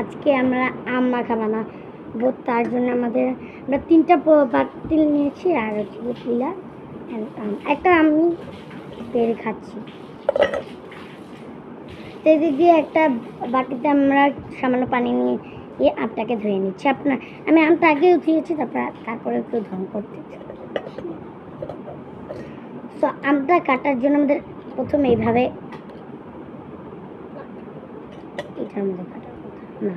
আজকে আমরা আম মাখা বানাবো। তার জন্য আমরা 3টা পাতিল নিয়েছি আর হচ্ছে একটা আমি পেরে খাচ্ছি। সেদিক দিয়ে একটা বাটিতে আমরা সামান্য পানি নিয়ে আমটাকে ধুয়ে নিচ্ছি। আমি আমটা আগে উঠিয়েছি, তারপরে একটু ধোয়া করতেছি। তো আমটা কাটার জন্য আমাদের প্রথমে এইভাবে এটার মধ্যে কাটার কথা না।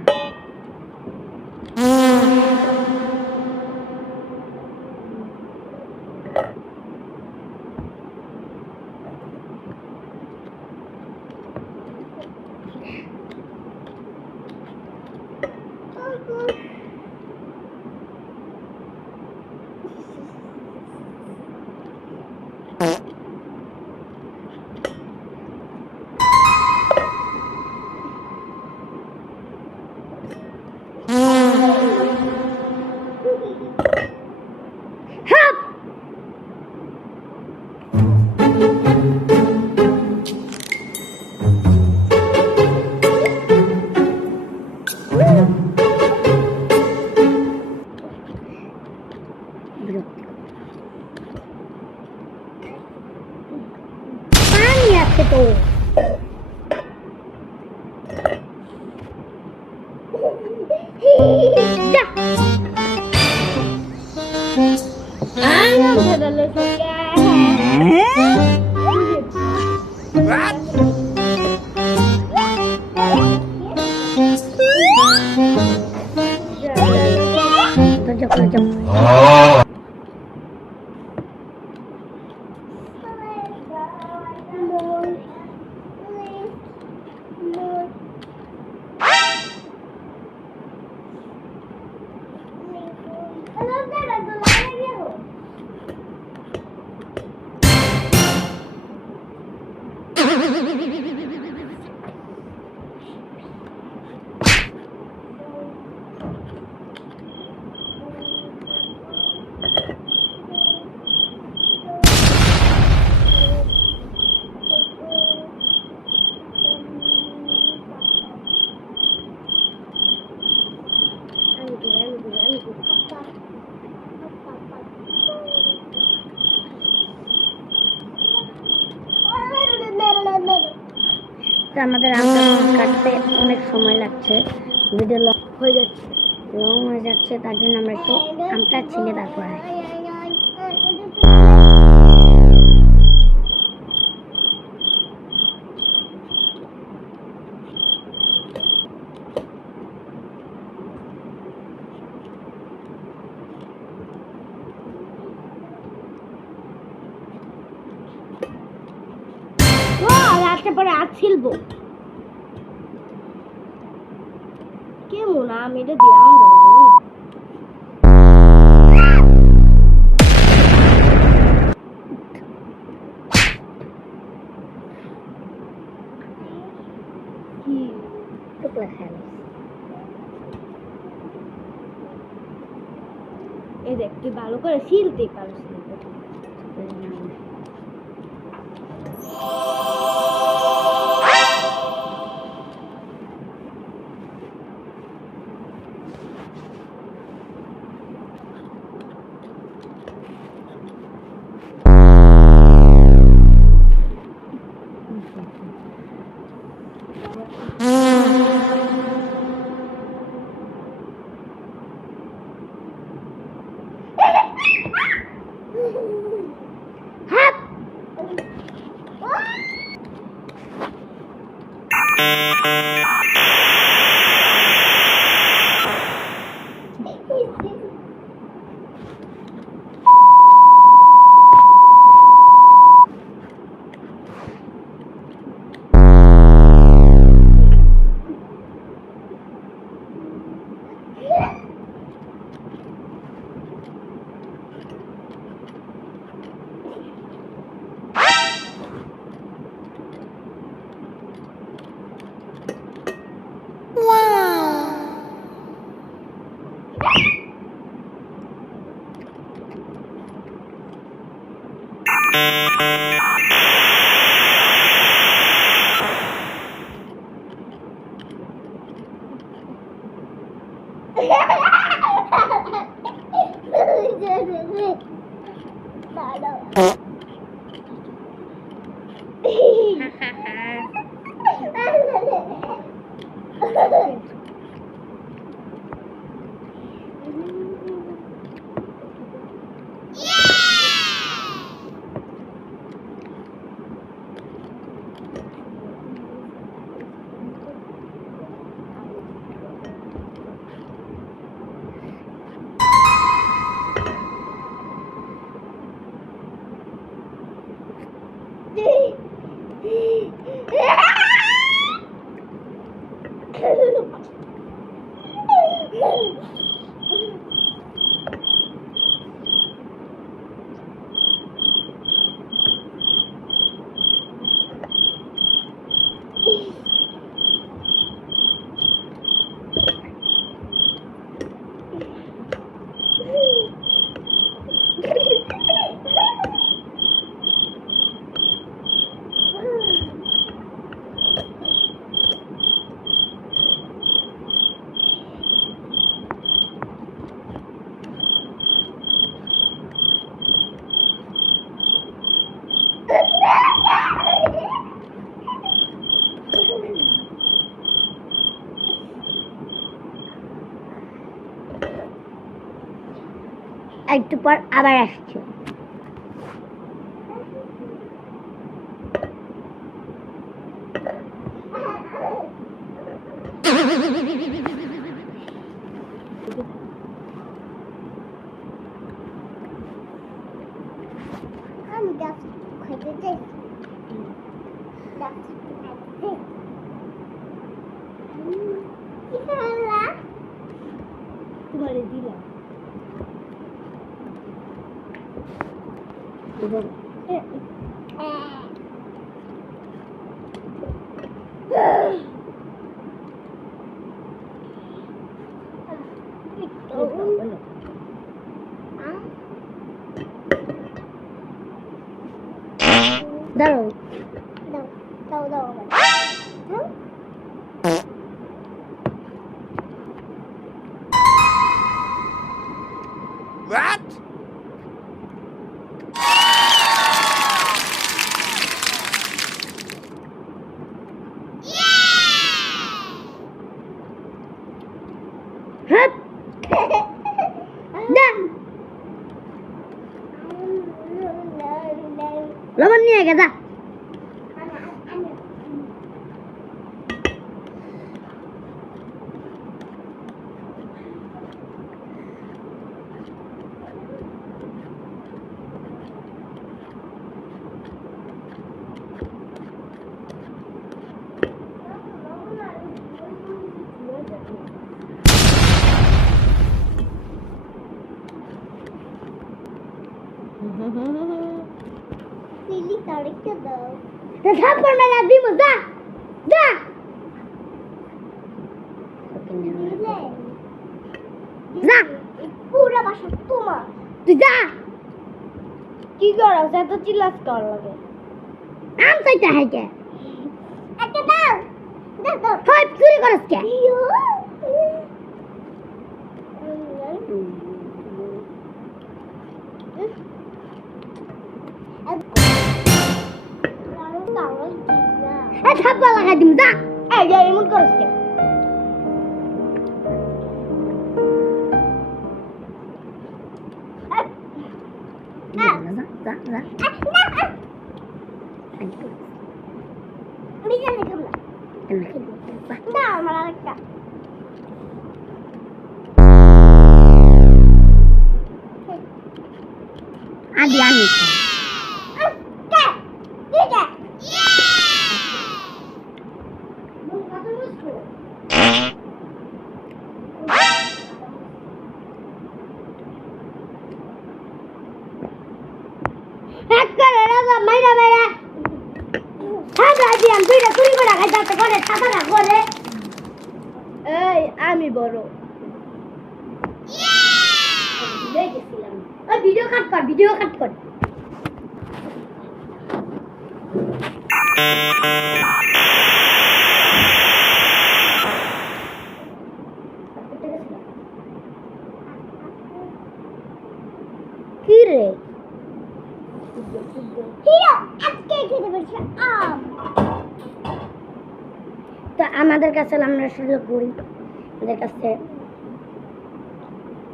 পানি আছে তো আমাদের আমটা কাটতে অনেক সময় লাগছে, ভিডিও লং হয়ে যাচ্ছে। তার জন্য আমরা একটু আমটা ছিলে তারপরে পরে আর ছিলবো কেমন আম এটা দিয়ে আমরা এই দেখ তুই ভালো করে ছিলতে পারছিস। একটু পর আবার আসছো। আমি গাছ খাইতে চাই। তোমারে দিলাম। দাও দাও দাও দাও What? Hup! Done! Lawan niya ka. Pilih tarik ke dalam. Tetap bermeladi muda. Dah. Dah. Pura bahasa tuma. Dah. কি করো এত চিল্লাস কর লাগে আম চাইতে হাইকে একটা দাও দাও দাও হয় চুরি করছ কে থাপ্পা লাগাই দিম যা এই যে এমন করছ কে Adi ani. আমি বড় ভিডিও কাট কর ভিডিও কাট কর কি রে হিরো আজকে খেতে হচ্ছে আম। তো আমাদের কাছে আমরা শুরু করি, আমাদের কাছে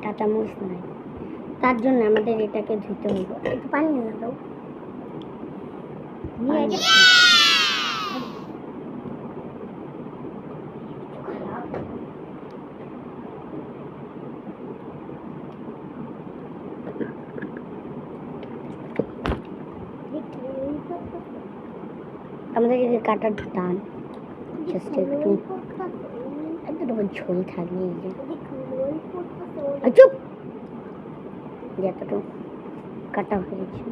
কাঁচামরিচ নাই, তার জন্য আমাদের এটাকে ধুতে হবে। একটু পানি এনে দাও। আমাদের এই কাটার টান জাস্ট একটু একটু ঝোল থাকবে। এই যে চুপ, যতটুকু কাটা হয়েছে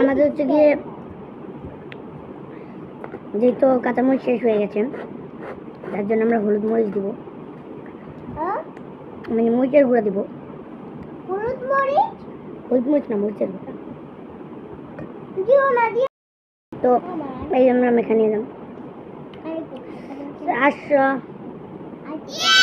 আমাদের হচ্ছে গিয়ে যেহেতু কাঁচামরিচ শেষ হয়ে গেছে, তার জন্য আমরা হলুদ মরিচ দিব, মানে মরিচের গুঁড়া দিব। হলুদ মরিচ না, মরিচের গুঁড়া। তো এই জন্য আমরা এখানে এলাম। 800